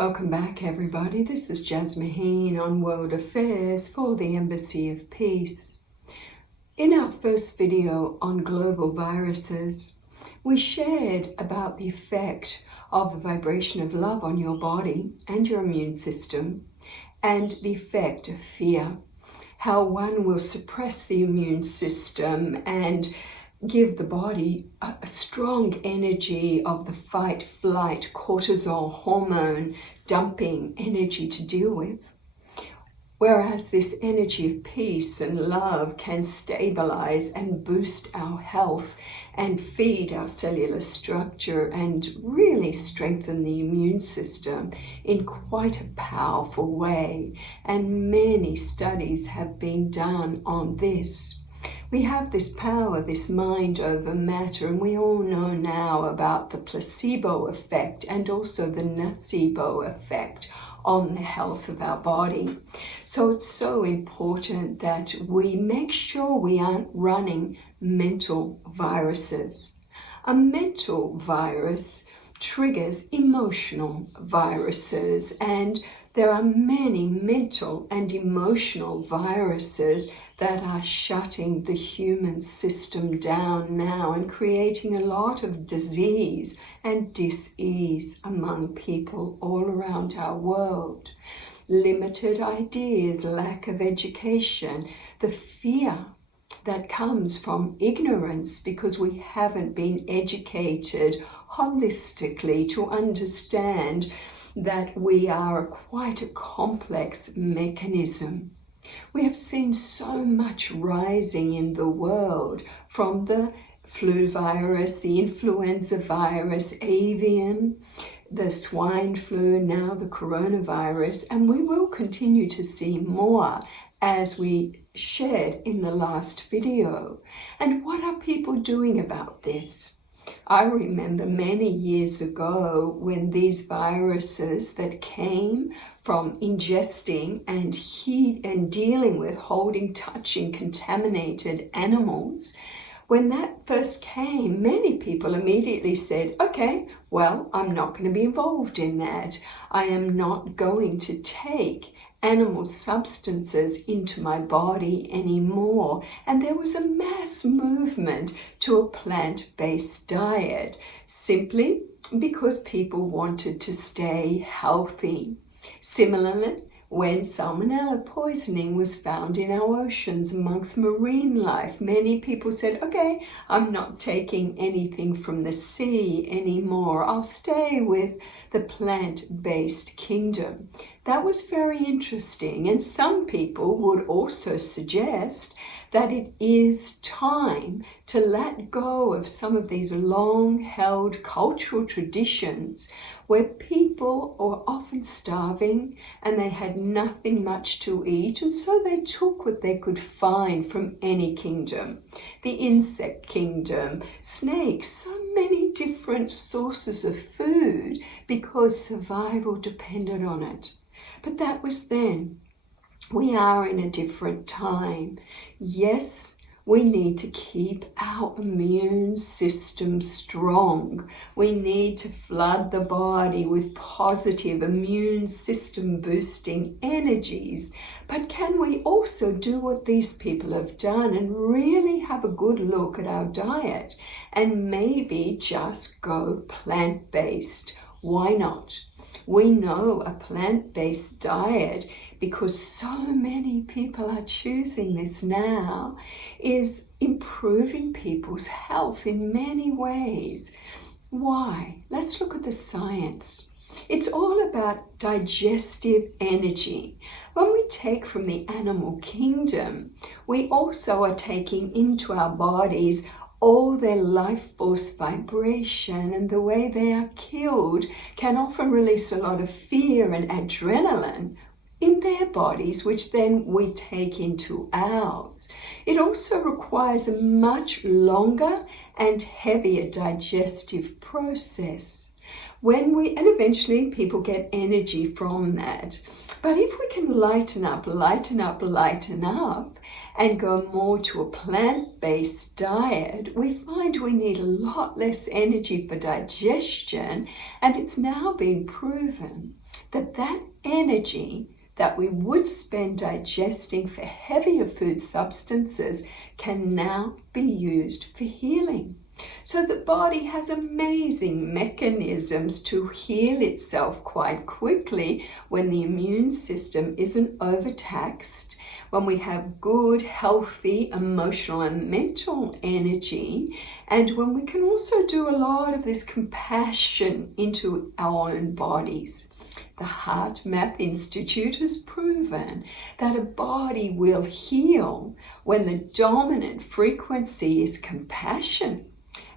Welcome back, everybody. This is Jazz Maheen on World Affairs for the Embassy of Peace. In our first video on global viruses, we shared about the effect of the vibration of love on your body and your immune system, and the effect of fear, how one will suppress the immune system and give the body a strong energy of the fight, flight, cortisol hormone dumping energy to deal with. Whereas this energy of peace and love can stabilize and boost our health and feed our cellular structure and really strengthen the immune system in quite a powerful way. And many studies have been done on this. We have this power, this mind over matter, and we all know now about the placebo effect and also the nocebo effect on the health of our body. So it's so important that we make sure we aren't running mental viruses. A mental virus triggers emotional viruses, and there are many mental and emotional viruses that are shutting the human system down now and creating a lot of disease and dis-ease among people all around our world. Limited ideas, lack of education, the fear that comes from ignorance because we haven't been educated holistically to understand that we are quite a complex mechanism. We have seen so much rising in the world, from the flu virus, the influenza virus, avian, the swine flu, now the coronavirus, and we will continue to see more as we shared in the last video. And what are people doing about this? I remember many years ago when these viruses that came from ingesting and dealing with, holding, touching contaminated animals, when that first came, many people immediately said, okay, well, I'm not going to be involved in that. I am not going to take animal substances into my body anymore. And there was a mass movement to a plant-based diet, simply because people wanted to stay healthy. Similarly, when salmonella poisoning was found in our oceans amongst marine life, many people said, okay, I'm not taking anything from the sea anymore. I'll stay with the plant-based kingdom. That was very interesting. And some people would also suggest that it is time to let go of some of these long-held cultural traditions where people are often starving and they had nothing much to eat, and so they took what they could find from any kingdom. The insect kingdom, snakes, so many different sources of food because survival depended on it. But that was then. We are in a different time. Yes, we need to keep our immune system strong. We need to flood the body with positive immune system boosting energies. But can we also do what these people have done and really have a good look at our diet and maybe just go plant-based? Why not? We know a plant-based diet, because so many people are choosing this now, is improving people's health in many ways. Why? Let's look at the science. It's all about digestive energy. When we take from the animal kingdom, we also are taking into our bodies all their life force vibration, and the way they are killed can often release a lot of fear and adrenaline in their bodies, which then we take into ours. It also requires a much longer and heavier digestive process. And eventually people get energy from that. But if we can lighten up, and go more to a plant-based diet, we find we need a lot less energy for digestion, and it's now been proven that energy that we would spend digesting for heavier food substances can now be used for healing. So the body has amazing mechanisms to heal itself quite quickly when the immune system isn't overtaxed, when we have good, healthy, emotional and mental energy, and when we can also do a lot of this compassion into our own bodies. The HeartMath Institute has proven that a body will heal when the dominant frequency is compassion.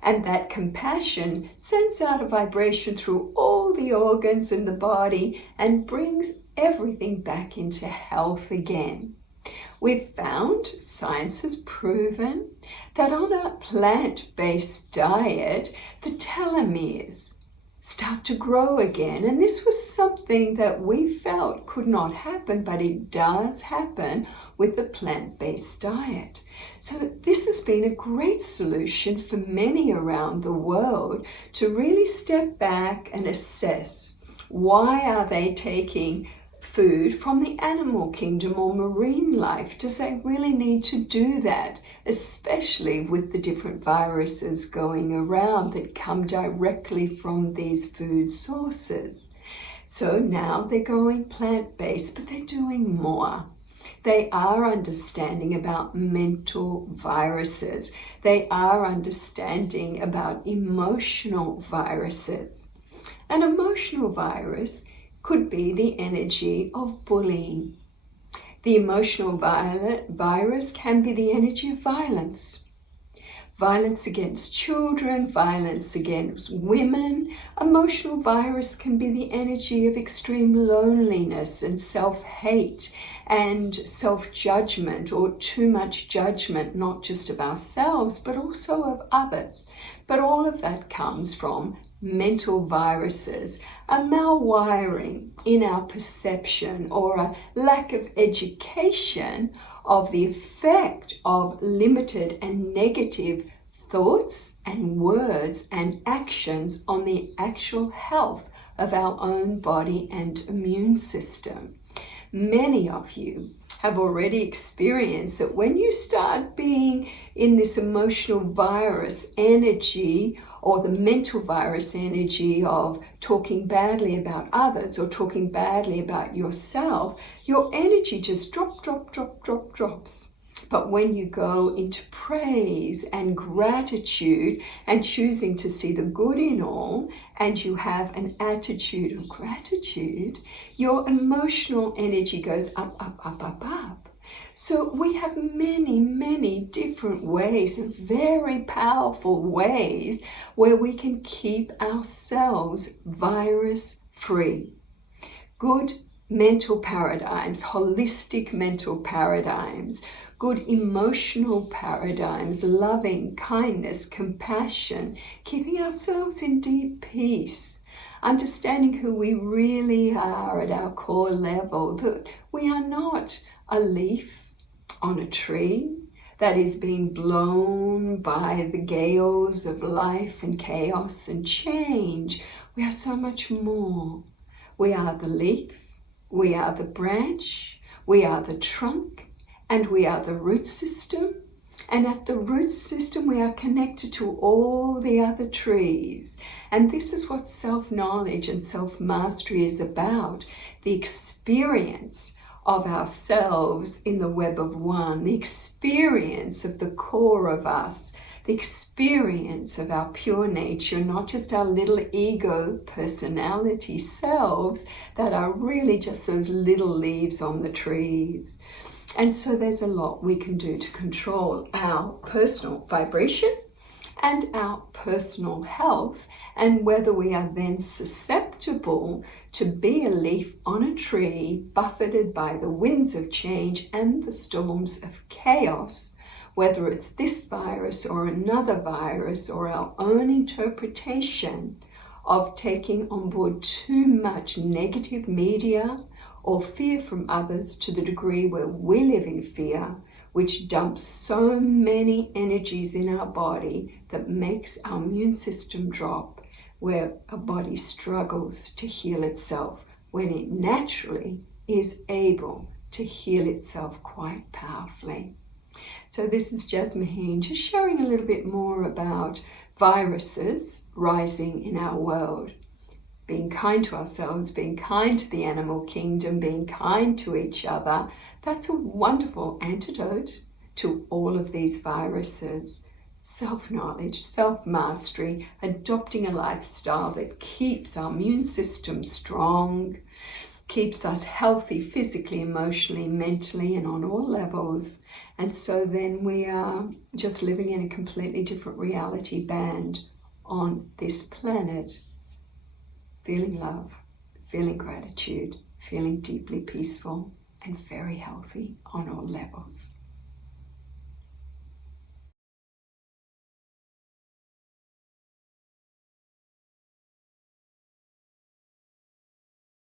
And that compassion sends out a vibration through all the organs in the body and brings everything back into health again. We've found, science has proven, that on a plant-based diet, the telomeres start to grow again. And this was something that we felt could not happen, but it does happen with the plant-based diet. So this has been a great solution for many around the world to really step back and assess, why are they taking food from the animal kingdom or marine life? Does they really need to do that, especially with the different viruses going around that come directly from these food sources? So now they're going plant-based, but they're doing more. They are understanding about mental viruses. They are understanding about emotional viruses. An emotional virus could be the energy of bullying. The emotional virus can be the energy of violence. Violence against children, violence against women. Emotional virus can be the energy of extreme loneliness and self-hate and self-judgment, or too much judgment, not just of ourselves, but also of others. But all of that comes from mental viruses, a malwiring in our perception, or a lack of education of the effect of limited and negative thoughts and words and actions on the actual health of our own body and immune system. Many of you have already experienced that when you start being in this emotional virus energy, or the mental virus energy of talking badly about others or talking badly about yourself, your energy just drops. But when you go into praise and gratitude and choosing to see the good in all, and you have an attitude of gratitude, your emotional energy goes up. So we have many, many different ways, and very powerful ways, where we can keep ourselves virus-free. Good mental paradigms, holistic mental paradigms, good emotional paradigms, loving, kindness, compassion, keeping ourselves in deep peace, understanding who we really are at our core level, that we are not a leaf on a tree that is being blown by the gales of life and chaos and change. We are so much more. We are the leaf, we are the branch, we are the trunk, and we are the root system. And at the root system, we are connected to all the other trees. And this is what self-knowledge and self-mastery is about. The experience of ourselves in the web of one, the experience of the core of us, the experience of our pure nature, not just our little ego personality selves that are really just those little leaves on the trees. And so there's a lot we can do to control our personal vibration and our personal health, and whether we are then susceptible to be a leaf on a tree buffeted by the winds of change and the storms of chaos, whether it's this virus or another virus, or our own interpretation of taking on board too much negative media or fear from others to the degree where we live in fear, which dumps so many energies in our body that makes our immune system drop, where our body struggles to heal itself when it naturally is able to heal itself quite powerfully. So this is Jazz Maheen, just sharing a little bit more about viruses rising in our world. Being kind to ourselves, being kind to the animal kingdom, being kind to each other, that's a wonderful antidote to all of these viruses. Self-knowledge, self-mastery, adopting a lifestyle that keeps our immune system strong, keeps us healthy physically, emotionally, mentally, and on all levels. And so then we are just living in a completely different reality band on this planet. Feeling love, feeling gratitude, feeling deeply peaceful and very healthy on all levels.